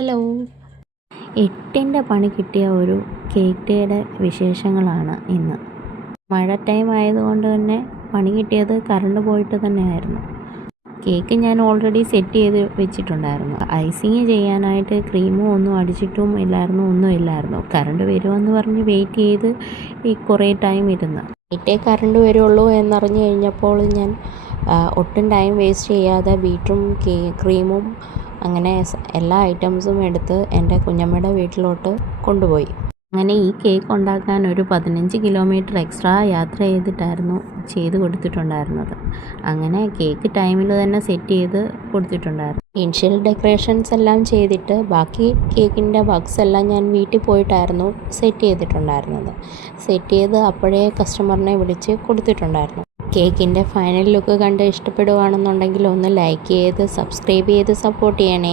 Hello. 8ൻ്റെ പണി കിട്ടിയ ഒരു കേക്ക് ഡേയുടെ വിശേഷങ്ങളാണ് ഇന്ന്. മഴ ടൈം ആയതുകൊണ്ട് തന്നെ പണി കിട്ടിയത് കറണ്ട് പോയിട്ട് തന്നെയായിരുന്നു. കേക്ക് ഞാൻ ഓൾറെഡി സെറ്റ് ചെയ്ത് വെച്ചിട്ടുണ്ടായിരുന്നു. ഐസിങ് ചെയ്യാനായിട്ട് ക്രീമും ഒന്നും അടിച്ചിട്ടും ഇല്ലായിരുന്നു, ഒന്നും ഇല്ലായിരുന്നു. കറണ്ട് വരുമെന്ന് പറഞ്ഞ് വെയിറ്റ് ചെയ്ത് കുറേ ടൈം ഇരുന്ന് നൈറ്റേ കറണ്ട് വരുള്ളൂ എന്നറിഞ്ഞു കഴിഞ്ഞപ്പോൾ ഞാൻ ഒട്ടും ടൈം വേസ്റ്റ് ചെയ്യാതെ ബീറ്ററും ക്രീമും അങ്ങനെ എല്ലാ ഐറ്റംസും എടുത്ത് എൻ്റെ കുഞ്ഞമ്മയുടെ വീട്ടിലോട്ട് കൊണ്ടുപോയി. അങ്ങനെ ഈ കേക്ക് ഉണ്ടാക്കാൻ ഒരു 15 കിലോമീറ്റർ എക്സ്ട്രാ യാത്ര ചെയ്തിട്ടായിരുന്നു ചെയ്ത് കൊടുത്തിട്ടുണ്ടായിരുന്നത്. അങ്ങനെ കേക്ക് ടൈമിൽ തന്നെ സെറ്റ് ചെയ്ത് കൊടുത്തിട്ടുണ്ടായിരുന്നു. ഇനിഷ്യൽ ഡെക്കറേഷൻസ് എല്ലാം ചെയ്തിട്ട് ബാക്കി കേക്കിൻ്റെ ബഗ്സ് എല്ലാം ഞാൻ വീട്ടിൽ പോയിട്ടായിരുന്നു സെറ്റ് ചെയ്തിട്ടുണ്ടായിരുന്നത്. സെറ്റ് ചെയ്ത് അപ്പോഴേ കസ്റ്റമറിനെ വിളിച്ച് കൊടുത്തിട്ടുണ്ടായിരുന്നു. കേക്കിൻ്റെ ഫൈനൽ ലുക്ക് കണ്ട് ഇഷ്ടപ്പെടുകയാണെന്നുണ്ടെങ്കിൽ ഒന്ന് ലൈക്ക് ചെയ്ത് സബ്സ്ക്രൈബ് ചെയ്ത് സപ്പോർട്ട് ചെയ്യണേ.